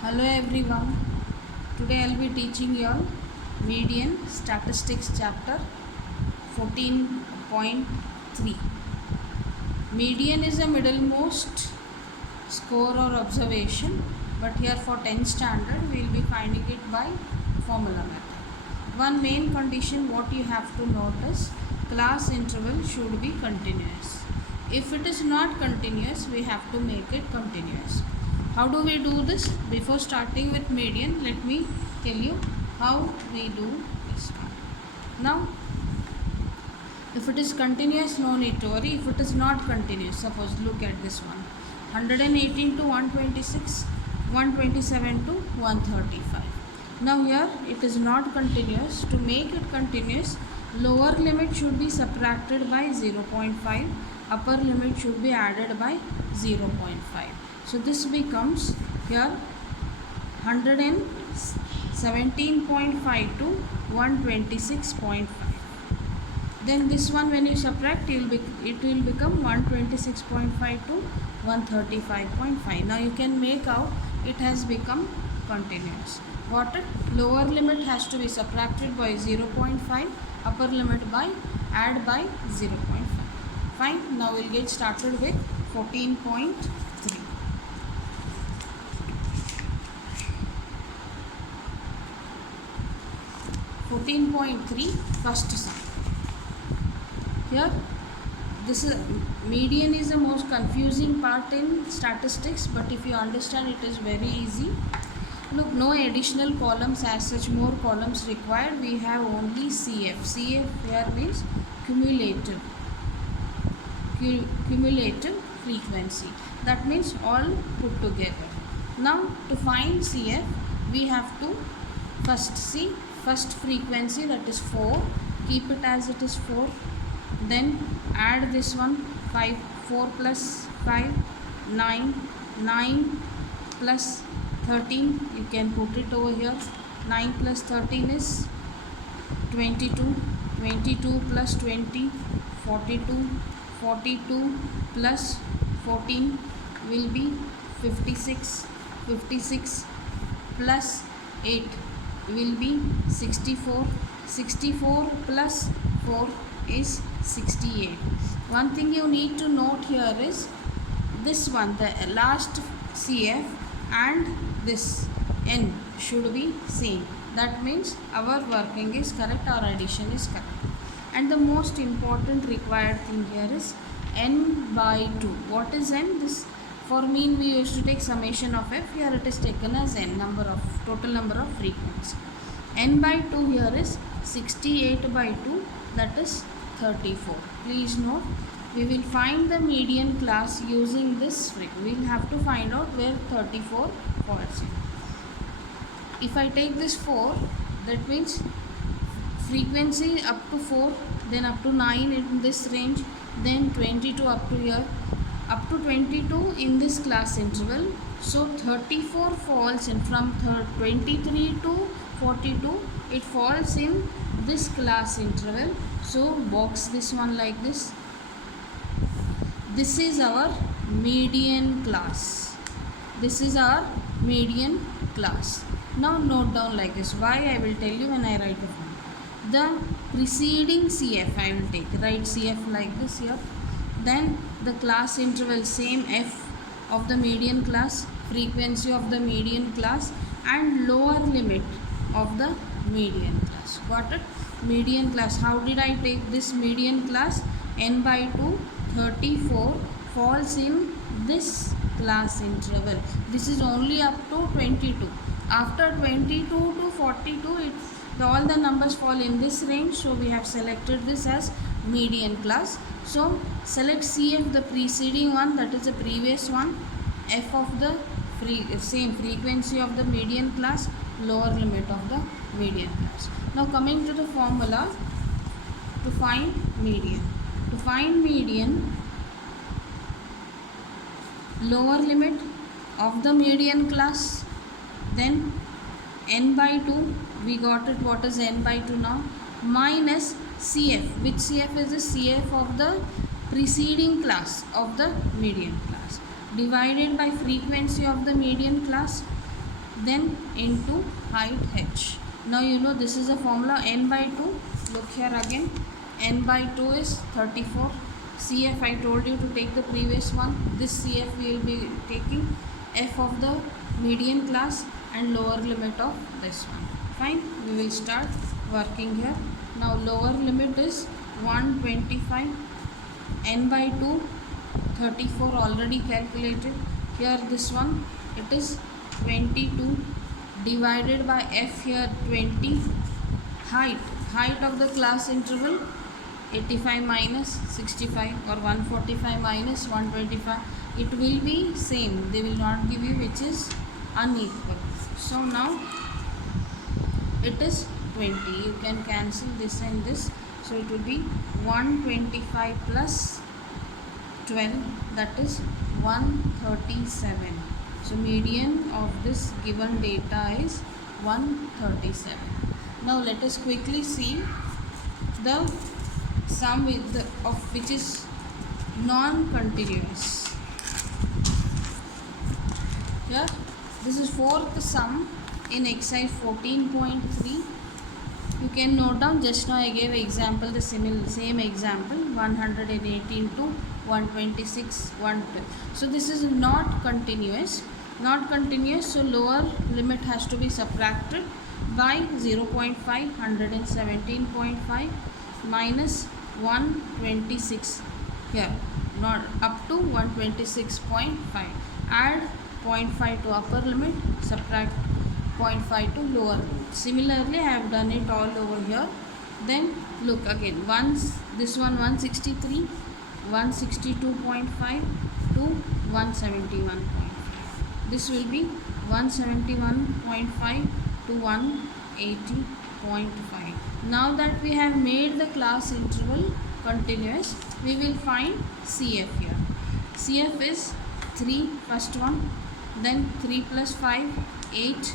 Hello everyone. Today I'll be teaching you all median statistics chapter 14.3. Median is a middlemost score or observation, but here for 10th standard we will be finding it by formula method. One main condition what you have to notice, class interval should be continuous. If it is not continuous, we have to make it continuous. How do we do this? Before starting with median, let me tell you how we do this one. Now, if it is continuous, no need to worry. If it is not continuous, suppose look at this one, 118 to 126, 127 to 135. Now here it is not continuous. To make it continuous, lower limit should be subtracted by 0.5, upper limit should be added by 0.5. So this becomes here 117.5 to 126.5. Then this one when you subtract it will become 126.5 to 135.5. Now you can make out it has become continuous. What lower limit has to be subtracted by 0.5, upper limit by add by 0.5. Fine. Now we'll get started with 14.3. 14.3 first sum. Here this is median is the most confusing part in statistics, but if you understand it is very easy. Look, no additional columns as such, more columns required. We have only CF. CF here means cumulative frequency. That means all put together. Now to find CF we have to first see first frequency, that is 4, keep it as it is 4, then add this one 5, 4 plus 5, 9, 9 plus 13, you can put it over here, 9 plus 13 is 22, 22 plus 20, 42, 42 plus 14 will be 56, 56 plus 8 will be 64, 64 plus 4 is 68. One thing you need to note here is this one, the last CF and this N should be same. That means our working is correct, our addition is correct. And the most important required thing here is N by 2. What is N? This for mean we used to take summation of F. Here it is taken as N, number of total number of frequency. N by 2 here is 68 by 2, that is 34. Please note, we will find the median class using this trick. We will have to find out where 34 falls in. If I take this 4, that means frequency up to 4, then up to 9 in this range, then 22 up to here, up to 22 in this class interval. So 34 falls in from 23 to 42, it falls in this class interval. So box this one like this. This is our median class. This is our median class. Now note down like this. Why I will tell you when I write it down. The preceding CF I will take. Write CF like this here. Then the class interval same F of the median class, frequency of the median class, and lower limit of the median class. Got it? Median class. How did I take this median class? N by 2, 34 falls in this class interval. This is only up to 22. After 22 to 42, all the numbers fall in this range. So we have selected this as median class. So select CF, the preceding one, that is the previous one, F of the same frequency of the median class, lower limit of the median class. Now coming to the formula to find median. To find median, lower limit of the median class, then N by 2, we got it, what is N by 2 now, minus CF, which CF is the CF of the preceding class of the median class, divided by frequency of the median class, then into height h. Now you know this is a formula n by 2. Look here again, n by 2 is 34. CF I told you to take the previous one. This CF we will be taking f of the median class and lower limit of this one. Fine, we will start working here. Now lower limit is 125, n by 2 34 already calculated. Here this one it is 22 divided by f here 20. Height of the class interval 85 minus 65 or 145 minus 125. It will be same, they will not give you which is unequal. So now it is 20. You can cancel this and this. So it will be 125 plus 12, that is 137. So median of this given data is 137. Now let us quickly see the sum with of which is non-continuous. Here this is fourth sum in exercise 14.3. You can note down, just now I gave example, the same example, 118 to 126, 112. So this is not continuous. So lower limit has to be subtracted by 0.5, 117.5 minus 126 here, not up to 126.5. Add 0.5 to upper limit, subtract 0.5 to lower limit. Similarly, I have done it all over here. Then look again, this one 163, 162.5 to 171.5. This will be 171.5 to 180.5. Now that we have made the class interval continuous, we will find CF here. CF is 3, first one, then 3 plus 5, 8,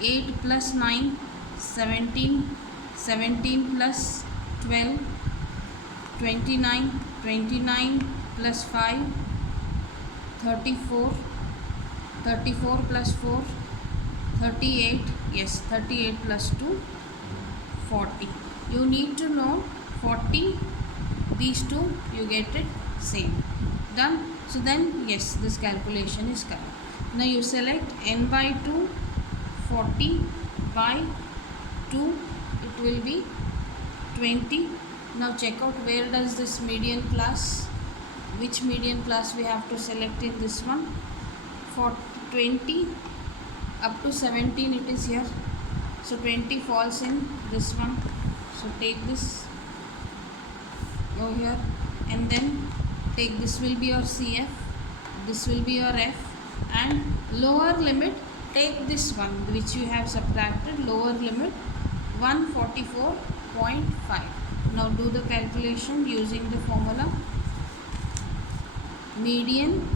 8 plus 9, 17, 17 plus 12, 29, 29 plus 5, 34, 34 plus 4, 38, yes, 38 plus 2, 40. You need to know 40, these two you get it same. Done. So then yes, this calculation is correct. Now you select n by 2, 40 by 2, it will be 20. Now check out where does this median class, which median class we have to select in this one. For 20 up to 17 it is here. So 20 falls in this one. So take this, go here, and then take this will be your CF, this will be your F, and lower limit, take this one which you have subtracted, lower limit 144.5. Now do the calculation using the formula. Median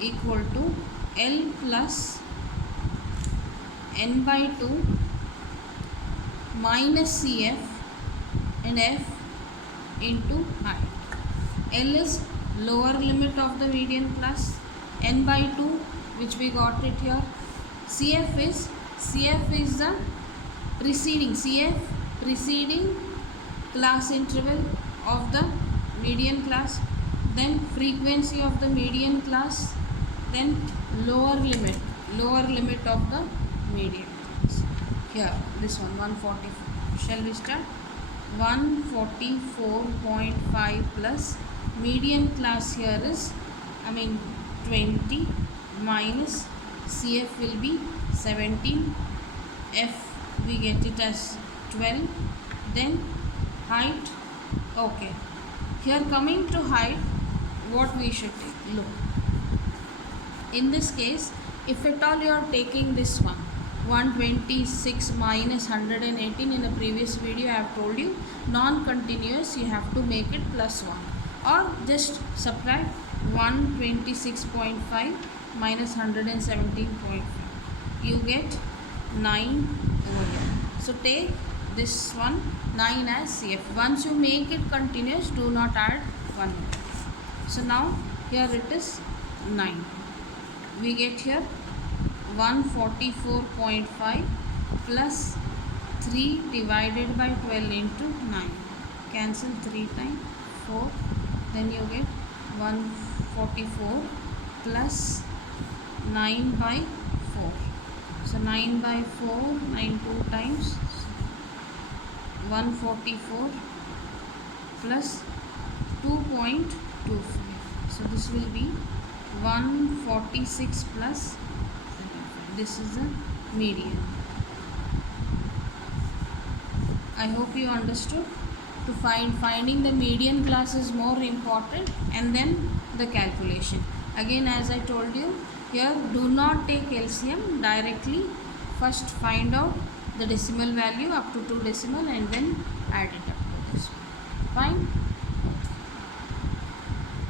equal to L plus n by 2 minus CF and F into height. L is lower limit of the median class, n by 2 which we got it here. CF is the preceding class interval of the median class, then frequency of the median class, then lower limit of the median class. Here this one 144. Shall we start? 144.5 plus median class here is 20 minus CF will be 17, F we get it as 12, then height. Okay, here coming to height, what we should take? Look, in this case, if at all you are taking this one 126 minus 118, in a previous video I have told you non-continuous, you have to make it plus 1, or just subtract 126.5 minus 117.5, you get 9 over here. So take this one 9 as CF. Once you make it continuous, do not add 1 more. So now here it is 9. We get here 144.5 plus 3 divided by 12 into 9. Cancel 3 times 4. Then you get 144 plus 9 by 4. So 9 by 4, 9 2 times 144 plus 2.25. So this will be 146 plus 75. This is the median. I hope you understood. To finding the median class is more important, and then the calculation. Again, as I told you, here do not take LCM directly. First find out the decimal value up to 2 decimal and then add it up to this. Fine.